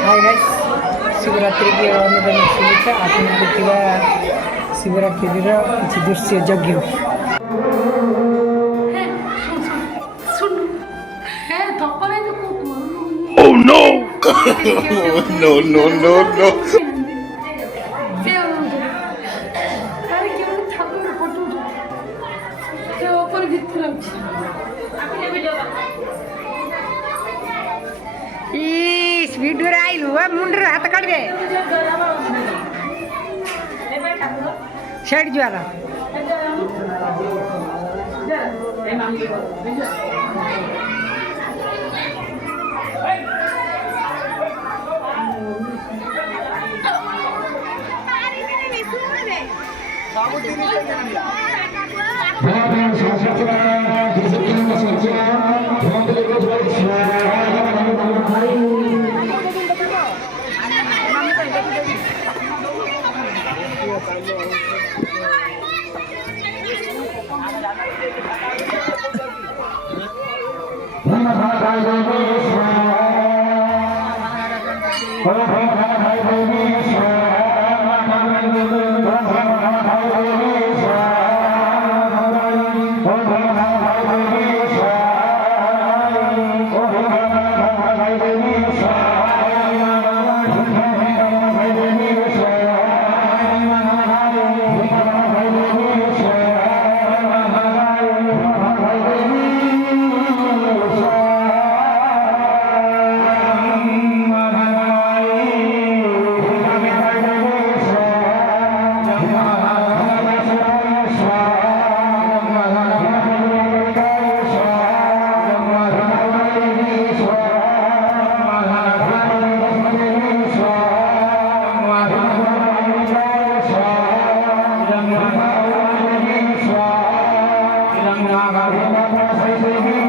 Hi guys Shivratri की अनुदान शुभेच्छा आपण देखिबा शिवरात्रि किसी दृश्य यज्ञ Oh no! No, no, no, no. Video आइल हुआ मुंडर हाथ काट दे साइड ज्वाला Terima kasih.